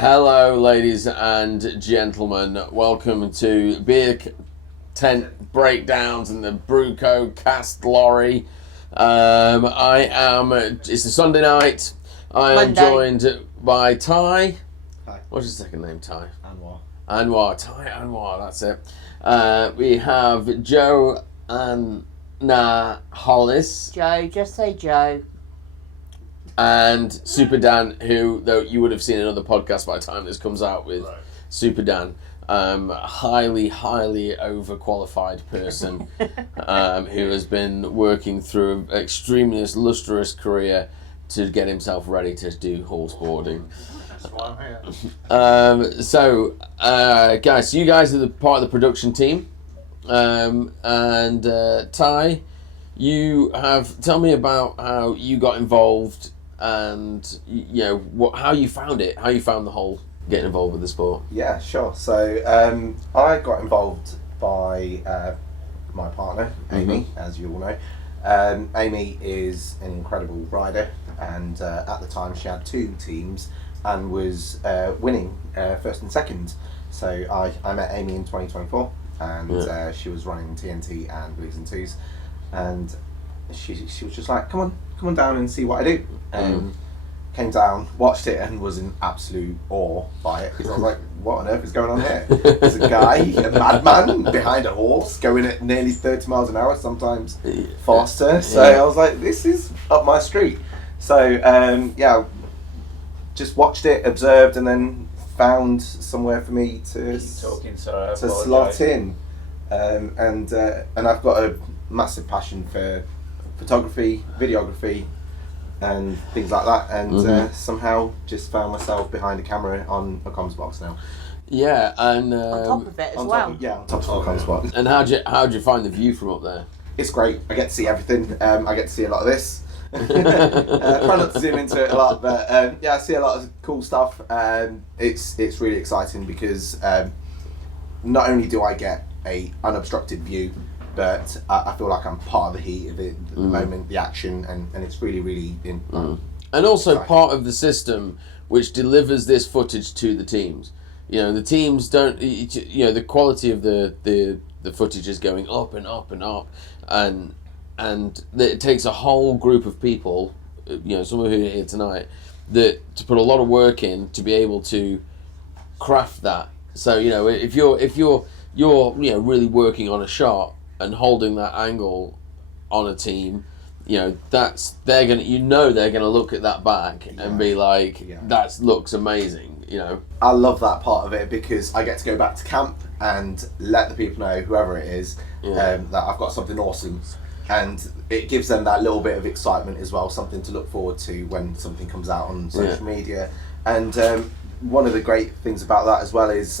Hello, ladies and gentlemen. Welcome to Beer Tent Breakdowns and the Bruco Cast Lorry. It's a Sunday night. I am joined by Ty. Hi. What's your second name, Ty? Anwar. Ty Anwar, that's it. We have Joe and Hollis. Joe, just say Joe. And Super Dan, who, though you would have seen another podcast by the time this comes out with Super Dan, highly overqualified person who has been working through an extremely lustrous career to get himself ready to do horseboarding. That's why I'm here. Guys, so you guys are the part of the production team, and Ty, tell me about how you got involved. And how you found it, how you found the whole getting involved with the sport. Yeah, sure. So I got involved by my partner, Amy, as you all know. Amy is an incredible rider, and at the time she had two teams and was winning first and second. So I met Amy in 2024, and she was running TNT and Blues and Twos, and she was just like, come on down and see what I do. Came down, watched it, and was in absolute awe by it, because I was like, what on earth is going on here? There's a guy, a madman, behind a horse, going at nearly 30 miles an hour, sometimes faster. So I was like, this is up my street. So just watched it, observed, and then found somewhere for me to slot in. And I've got a massive passion for photography, videography, and things like that, and somehow just found myself behind a camera on a comms box now. Yeah, and on top of it as well. On top of the comms box. And how'd you find the view from up there? It's great. I get to see everything. I get to see a lot of this. Try not to zoom into it a lot, but I see a lot of cool stuff. It's really exciting because not only do I get a unobstructed view, but I feel like I'm part of the heat of it, the moment, the action, and it's really and also exciting. Part of the system which delivers this footage to the teams. The teams don't. The quality of the footage is going up and up and up, and it takes a whole group of people. Some of who are here tonight, to put a lot of work in to be able to craft that. So if you're really working on a shot and holding that angle on a team, they're gonna look at that back and be like, that looks amazing. I love that part of it because I get to go back to camp and let the people know, whoever it is, that I've got something awesome, and it gives them that little bit of excitement as well, something to look forward to when something comes out on social media. And one of the great things about that as well is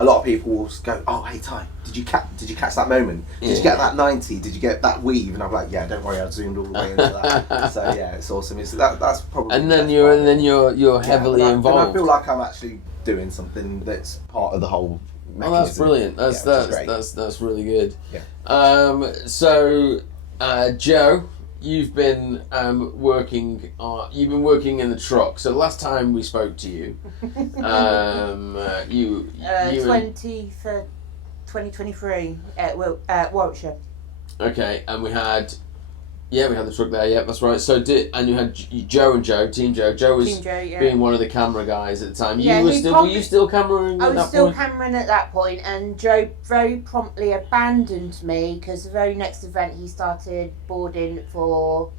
a lot of people will go, oh, hey Ty, did you catch that moment? Did you get that 90? Did you get that weave? And I'm like, yeah, don't worry, I zoomed all the way into that. So yeah, it's awesome. That's probably. And then you're heavily involved. And I feel like I'm actually doing something that's part of the whole mechanism. Oh, that's brilliant. That's really good. Yeah. So Joe, you've been working in the truck. So the last time we spoke to you, you 2023 at Warwickshire. Okay, and we had the truck there. Yeah, that's right. So you had Joe and Joe, Team Joe. Joe was being one of the camera guys at the time. Were you still cameraing? I was still cameraing at that point, and Joe very promptly abandoned me because the very next event he started boarding for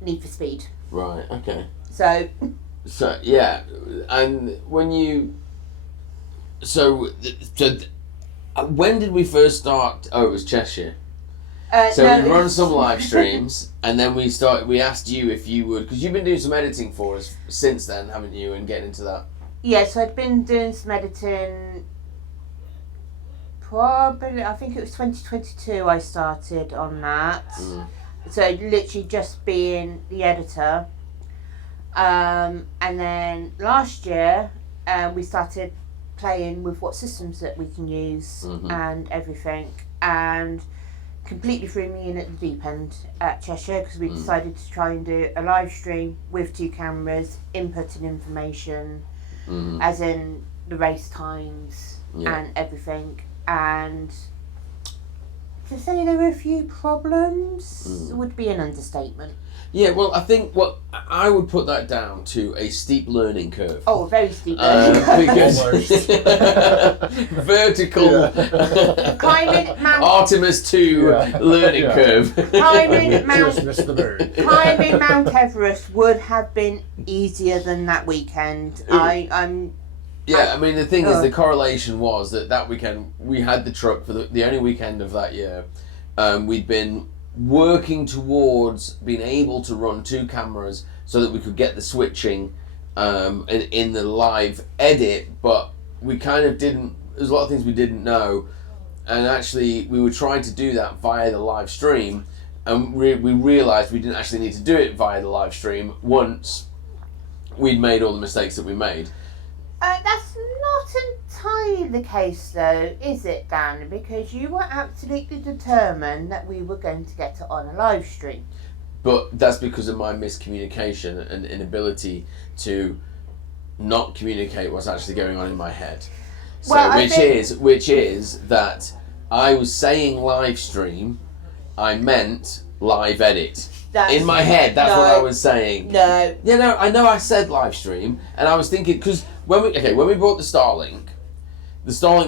Need for Speed. Right. Okay. So yeah, and when you when did we first start? Oh, it was Cheshire. We run some live streams, and then we asked you if you would, because you've been doing some editing for us since then, haven't you, and getting into that? Yeah, so I'd been doing some editing, probably, I think it was 2022 I started on that. So literally just being the editor. And then last year, we started playing with what systems that we can use and everything, and completely threw me in at the deep end at Cheshire because we decided to try and do a live stream with 2 cameras, inputting information, as in the race times and everything. And to say there were a few problems would be an understatement. Yeah, well, I think I would put that down to a steep learning curve. Oh, a very steep learning curve. Because vertical climbing Mount Artemis 2 learning curve. Climbing Just missed the moon. Climbing Mount Everest would have been easier than that weekend. Yeah, I mean, the thing is, the correlation was that weekend we had the truck for the only weekend of that year. We'd been working towards being able to run 2 cameras so that we could get the switching in the live edit, but we kind of didn't. There's a lot of things we didn't know, and actually we were trying to do that via the live stream, and we realised we didn't actually need to do it via the live stream once we'd made all the mistakes that we made. That's not entirely the case, though, is it, Dan? Because you were absolutely determined that we were going to get it on a live stream. But that's because of my miscommunication and inability to not communicate what's actually going on in my head. So, Well, which is that I was saying live stream, I meant live edit. In my head, that's what I was saying. No. Yeah, no, I know I said live stream, and I was thinking, because when we bought the Starlink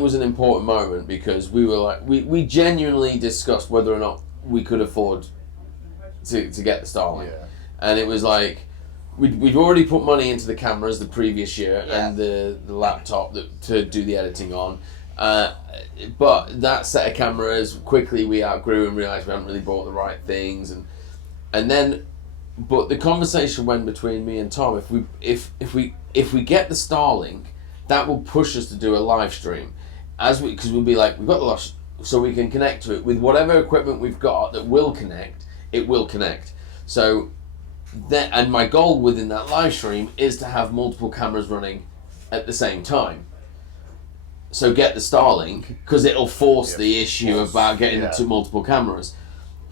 was an important moment, because we were like, we genuinely discussed whether or not we could afford to get the Starlink. Yeah. And it was like, we'd already put money into the cameras the previous year and the laptop to do the editing on. But that set of cameras, quickly we outgrew and realised we hadn't really bought the right things. And then, but the conversation went between me and Tom, if we get the Starlink, that will push us to do a live stream, because we'll be like, we've got the loss, so we can connect to it with whatever equipment we've got that will connect. It will connect. So, and my goal within that live stream is to have multiple cameras running at the same time. So get the Starlink, because it'll force the issue about getting to multiple cameras.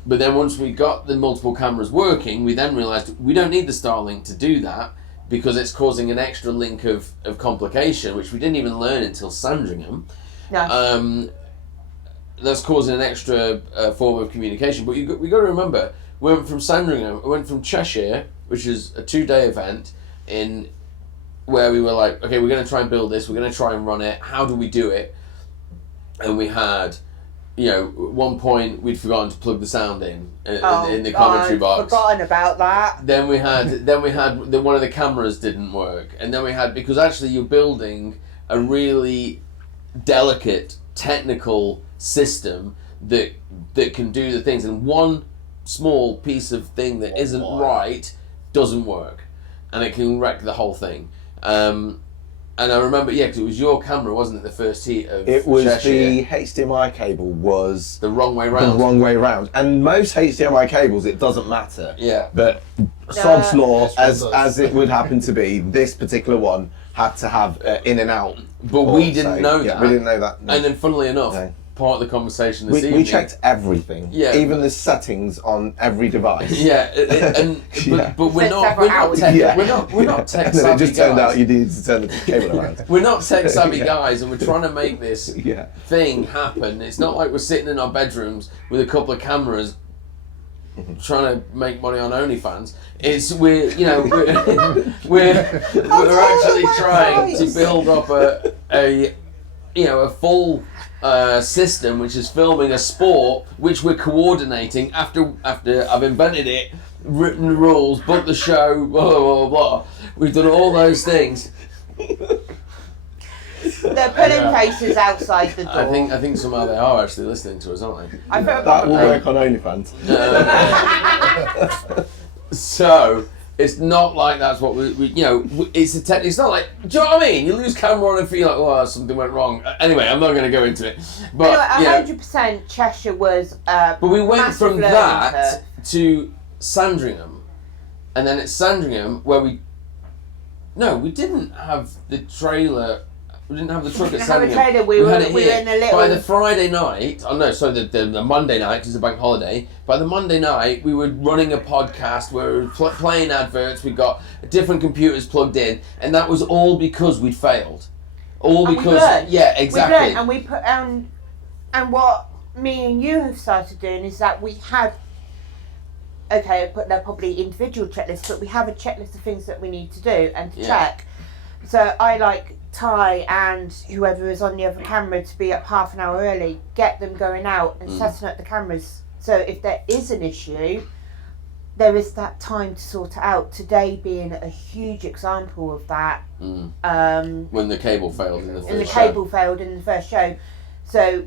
But then once we got the multiple cameras working, we then realised we don't need the Starlink to do that, because it's causing an extra link of complication, which we didn't even learn until Sandringham. No. That's causing an extra form of communication. But we got to remember, we went from Sandringham, we went from Cheshire, which is a 2-day event, where we were like, okay, we're going to try and build this, we're going to try and run it, how do we do it? And we had, at one point we'd forgotten to plug the sound in the commentary box. Forgotten about that. Then we had one of the cameras didn't work, and then we had, because actually you're building a really delicate technical system that can do the things, and one small piece of thing that isn't right doesn't work, and it can wreck the whole thing. And I remember, because it was your camera, wasn't it, the first heat of It was Cheshire? the HDMI cable was The wrong way round. the wrong way round. And most HDMI cables, it doesn't matter. Yeah. But sod's law, Yes, as it would happen to be, this particular one had to have in and out. But we didn't know that. We didn't know that. No. And then, funnily enough, No. part of the conversation this evening... We checked everything. Yeah. Even the settings on every device. Yeah, but we're not tech And then savvy it just turned guys. out you needed to turn the cable around. We're not tech savvy Yeah. guys, and we're trying to make this thing happen. It's not like we're sitting in our bedrooms with a couple of cameras trying to make money on OnlyFans. It's we're actually trying to build up a full system which is filming a sport which we're coordinating after I've invented it, written the rules, booked the show, blah blah blah blah. We've done all those things. They're putting faces outside the door. I think somehow they are actually listening to us, aren't they? That will work on OnlyFans. So it's not like that's what we it's not like, do you know what I mean? You lose camera on and feel like, oh, something went wrong. Anyway, I'm not going to go into it. But Anyway, 100% Cheshire was. But we went massive from learning that curve. to Sandringham, and then at Sandringham where we didn't have the trailer We didn't have the truck at didn't have a Sandringham. trailer, we were had it here. in a little... By the Friday night, the Monday night, because it's a bank holiday, by the Monday night, we were running a podcast, we were playing adverts, we got different computers plugged in, and that was all because we'd failed. All and because... Yeah, exactly. We learned, and we put... and what me and you have started doing is that we have... Okay, but they're probably individual checklists, but we have a checklist of things that we need to do and to check. So I like Ty and whoever is on the other camera to be up half an hour early, get them going out and setting up the cameras. So if there is an issue, there is that time to sort it out. Today being a huge example of that. When the cable failed in the first show. cable failed in the first show. So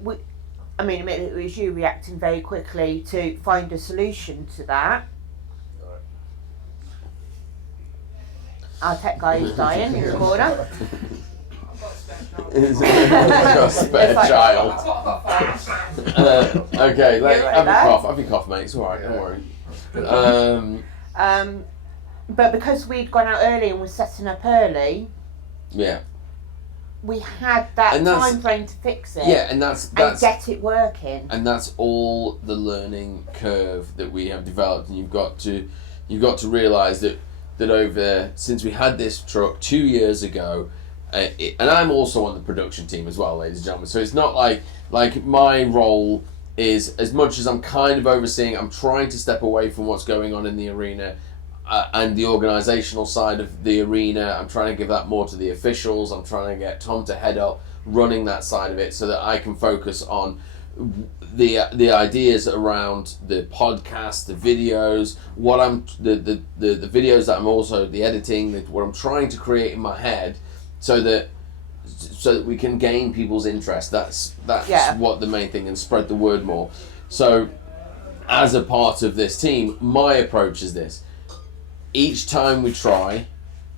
admittedly, it was you reacting very quickly to find a solution to that. Our tech guy is dying in the corner. Got a spare child. Okay, have a cough, mate. It's alright, don't worry. But because we'd gone out early and was setting up early, we had that time frame to fix it. Yeah, and that's get it working. And that's all the learning curve that we have developed, and you've got to realise that over since we had this truck 2 years ago, and I'm also on the production team as well, ladies and gentlemen. So it's not like my role is, as much as I'm kind of overseeing, I'm trying to step away from what's going on in the arena and the organisational side of the arena. I'm trying to give that more to the officials. I'm trying to get Tom to head up running that side of it so that I can focus on the ideas around the podcast, the videos, the videos that I'm also the editing, what I'm trying to create in my head, so that we can gain people's interest. That's what the main thing, and spread the word more. So as a part of this team, my approach is this: each time we try,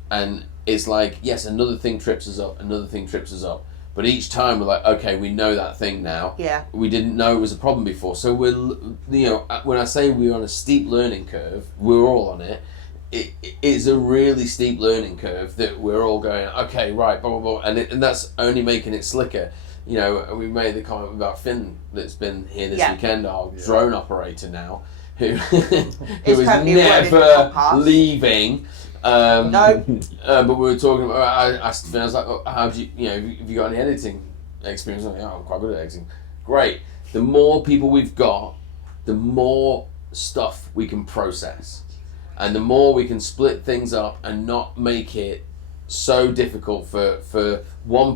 and it's like, yes, another thing trips us up. But each time we're like, okay, we know that thing now. Yeah. We didn't know it was a problem before. So when I say we're on a steep learning curve, we're all on it. It's a really steep learning curve that we're all going, okay, right, blah, blah, blah. And that's only making it slicker. We made the comment about Finn that's been here this weekend, our drone operator now, who is never leaving. No. But we were talking about, I asked Finn, I was like, oh, how do you, have you got any editing experience? I'm quite good at editing. Great. The more people we've got, the more stuff we can process. And the more we can split things up and not make it so difficult for one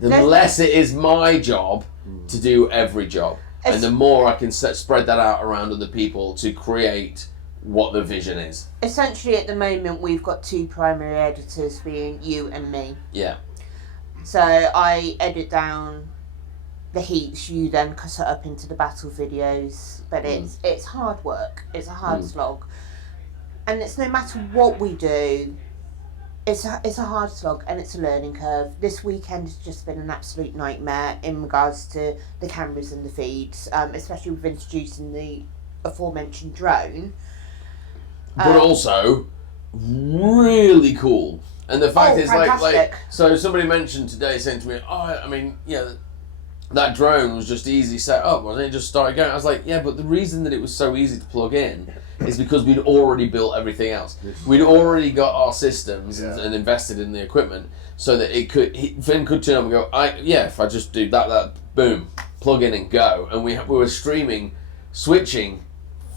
the less it is my job to do every job. And the more I can spread that out around other people to create what the vision is. Essentially, at the moment, we've got two primary editors, being you and me. Yeah. So I edit down the heats, you then cut it up into the battle videos. But it's hard work. It's a hard slog, and it's no matter what we do. It's a hard slog, and it's a learning curve. This weekend has just been an absolute nightmare in regards to the cameras and the feeds, especially with introducing the aforementioned drone. But also, really cool. And the fact is, like, so somebody mentioned today, saying to me, that drone was just easy set up, wasn't it? It just started going. I was like, yeah, but the reason that it was so easy to plug in is because we'd already built everything else. We'd already got our systems and invested in the equipment so that Finn could turn up and go, if I just do that, boom, plug in and go. And we were switching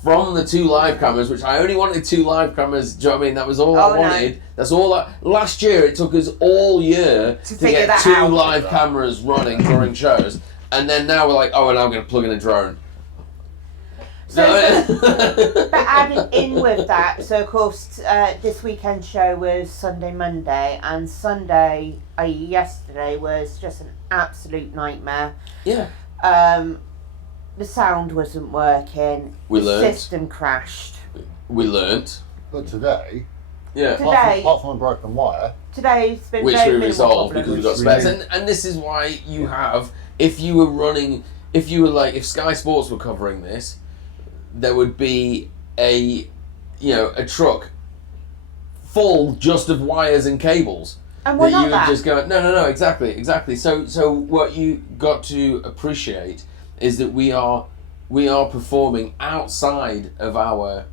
from the two live cameras, which I only wanted two live cameras. Do you know what I mean? That was all I wanted. No. That's all. Last year, it took us all year to get two live cameras running during shows, and then now we're like, and now I'm going to plug in a drone. But adding in with that, so of course, this weekend show was Sunday, Monday, and Sunday, yesterday, was just an absolute nightmare. Yeah. The sound wasn't working. The system crashed. We learnt. But today, apart from a broken wire, today's been which very we resolved because we've got spares. Really? And this is why you have, if Sky Sports were covering this, there would be a truck full just of wires and cables. And we're that you not would just go, no, exactly. So what you got to appreciate is that we are performing outside of our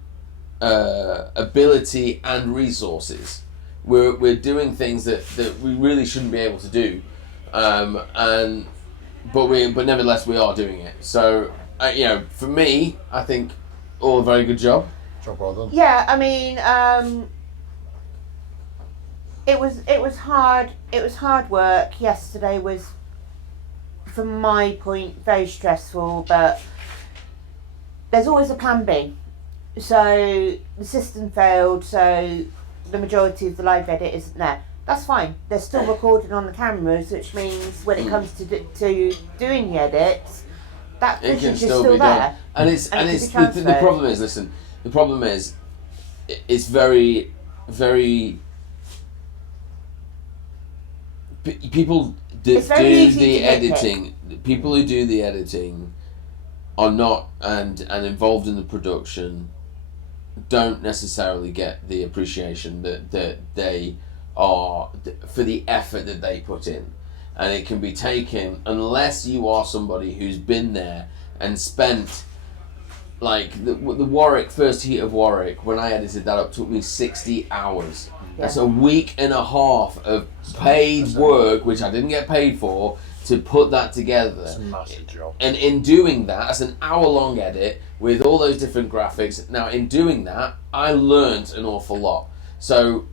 ability and resources. We're doing things that we really shouldn't be able to do, but nevertheless we are doing it. So for me, I think all a very good job. Job well done. Yeah, I mean, it was hard. It was hard work. Yesterday was, from my point, very stressful. But there's always a plan B. So the system failed. So the majority of the live edit isn't there. That's fine. They're still recording on the cameras, which means when it comes to doing the edits, that footage is still there. Done. And the problem is, listen. The problem is, it's very, very. People do the editing. People who do the editing are not and involved in the production don't necessarily get the appreciation that they are for the effort that they put in, and it can be taken unless you are somebody who's been there and spent. Like the Warwick first heat of Warwick, when I edited that up, took me 60 hours. Yeah. That's a week and a half of paid work, which I didn't get paid for, to put that together. It's a massive job. And in doing that, that's an hour-long edit with all those different graphics. Now, in doing that, I learned an awful lot. So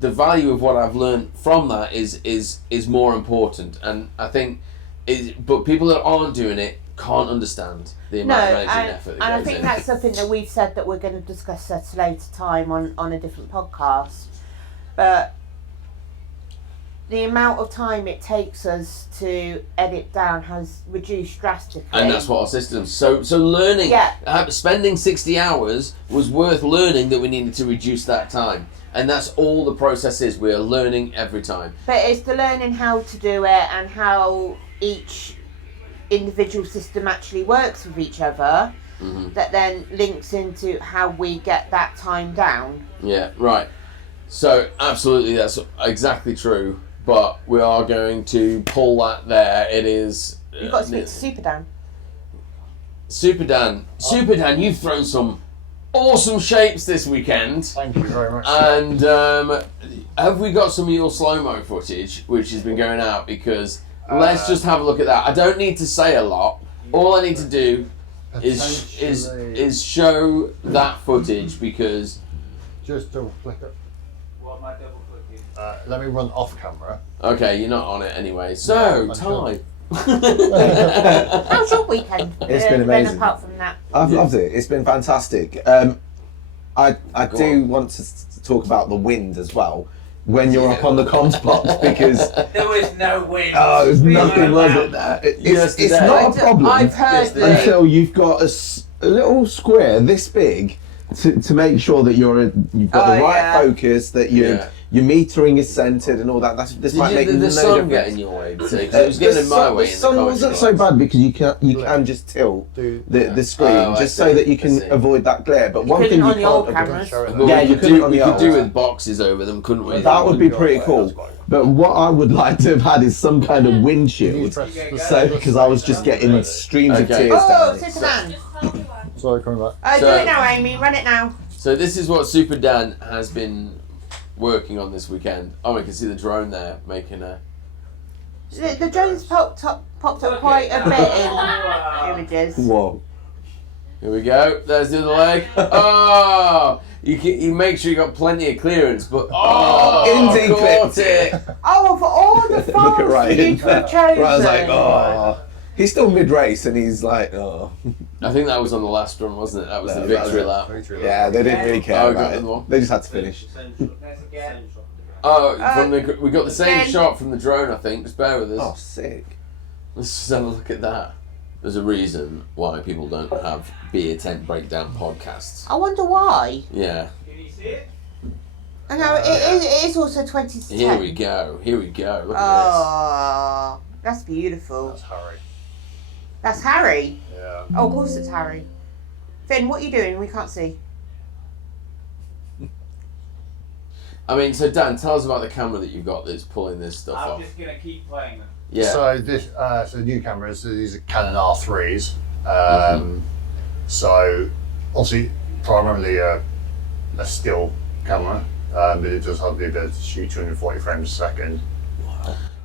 the value of what I've learned from that is more important. And I think, but people that aren't doing it can't understand the amount of energy and effort that goes in. And I think that's something that we've said that we're going to discuss at a later time on a different podcast. But the amount of time it takes us to edit down has reduced drastically. And that's what our system's. So learning, spending 60 hours was worth learning that we needed to reduce that time. And that's all the process is. We are learning every time. But it's the learning how to do it and how each individual system actually works with each other, that then links into how we get that time down. Yeah, right. So absolutely, that's exactly true. But we are going to pull that there. It is. You've got to speak to Super Dan. Super Dan, you've thrown some awesome shapes this weekend. Thank you very much. And have we got some of your slow-mo footage, which has been going out? Because let's just have a look at that. I don't need to say a lot. All I need to do is show that footage, because just double click it. What am I double clicking? Let me run off camera. Okay, you're not on it anyway. So Ty, how's your weekend? It's been amazing. Apart from that, I've loved it. It's been fantastic. I do want to talk about the wind as well. When you're up on the comms box, because there was no wind. Oh, there's nothing, was it? It's not a problem I've heard until you've got a little square this big to make sure that you've got the right focus, that your metering is centered and all that. This might make the sun difference. get in your way? Because it was getting in my way. The sun wasn't so bad, because you can just tilt the screen just so that you can avoid that glare. But one thing you can't. Yeah, you could do with boxes over them, couldn't we? That would be pretty cool. But what I would like to have had is some kind of windshield, because I was just getting streams of tears down. Super Dan. Sorry, coming back. Do it now, Amy. Run it now. So this is what Super Dan has been working on this weekend. Oh, we can see the drone there making a. The drone's popped up quite a bit in images. Whoa. Here we go. There's the other leg. Oh, you make sure you got plenty of clearance, but Indie caught it. Oh, for all the files for you to have chosen. I was like, oh. He's still mid-race and he's like, oh. I think that was on the last run, wasn't it? That was the victory lap. Yeah, they didn't really care about it. They just had to finish. We got the same shot from the drone, I think. Just bear with us. Oh, sick. Let's just have a look at that. There's a reason why people don't have beer tent breakdown podcasts. I wonder why. Yeah. Can you see it? I know, it is also 2010. Here we go. Look at Oh, that's beautiful. That's Harry. That's Harry? Yeah. Oh, of course it's Harry. Finn, what are you doing? We can't see. I mean, so Dan, tell us about the camera that you've got that's pulling this stuff I'm off. just gonna keep playing them. Yeah. So this, so the new cameras. These are Canon R3s. So obviously, primarily a still camera, but it does have the ability to shoot 240 frames a second.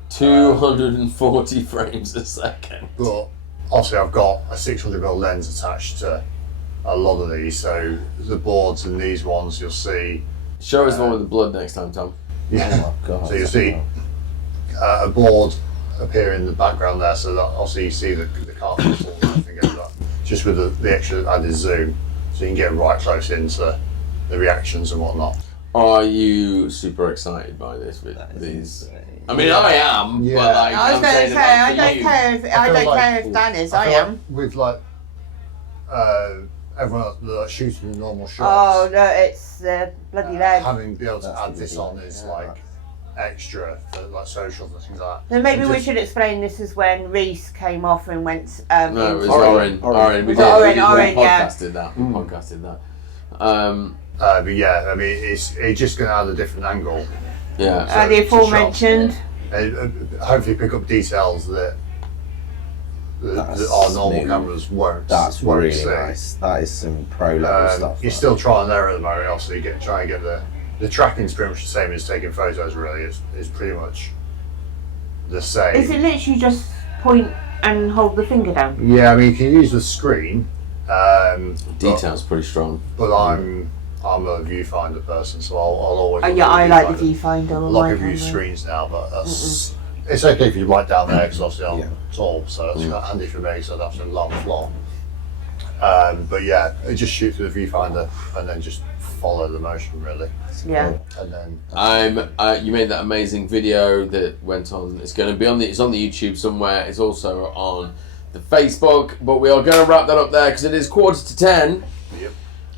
240 frames a second. But obviously, I've got a 600mm lens attached to a lot of these. So the boards and these ones, you'll see. Show us the one with the blood next time, Tom. Yeah. Oh my God. So you'll see a board appear in the background there. So that obviously you see the car and everything like that. Just with the extra added zoom, so you can get right close into the reactions and whatnot. Are you super excited by this? These? I mean, I am. Yeah. But like, I was I'm going to saying say, about I for don't you. care if I feel don't like- care if Dan is. I feel like am. with like everyone else that shooting the normal Oh shots. no, it's the bloody leg. Having be able to add this on is like extra for like socials and things like that. Then maybe It we just- should explain this is when Reese came off and went. No, it was into- Oren. Oren. We Was it Oren? we Oren, yeah. podcasted that. We podcasted that. but yeah, I mean, it's just going to add a different angle. Yeah. The to shots. aforementioned. Hopefully pick up details that That's our normal new. cameras won't. That's won't really see. nice. That is some pro level stuff. You're that. still trial and error at the moment. Obviously, try and get the tracking's pretty much the same as taking photos. Really, it's pretty much the same. Is it literally just point and hold the finger down? Yeah, I mean, you can use the screen. Detail's pretty strong. But I'm a viewfinder person, so I'll always. Oh look yeah, at I like the viewfinder. viewfinder. A on lot my of people use camera. screens now, but that's it's okay if you're right down there because obviously I'm Yeah. tall, so it's quite handy for me. So that's a long floor. But yeah, it just shoot through the viewfinder and then just follow the motion really, Yeah. and then You made that amazing video that went on. It's going to be on it's on the YouTube somewhere. It's also on the Facebook. But we are going to wrap that up there because it is 10:45.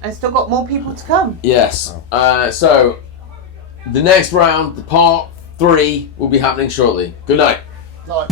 And still got more people to come. Yes. So the next round, the part 3, will be happening shortly. Good night. like.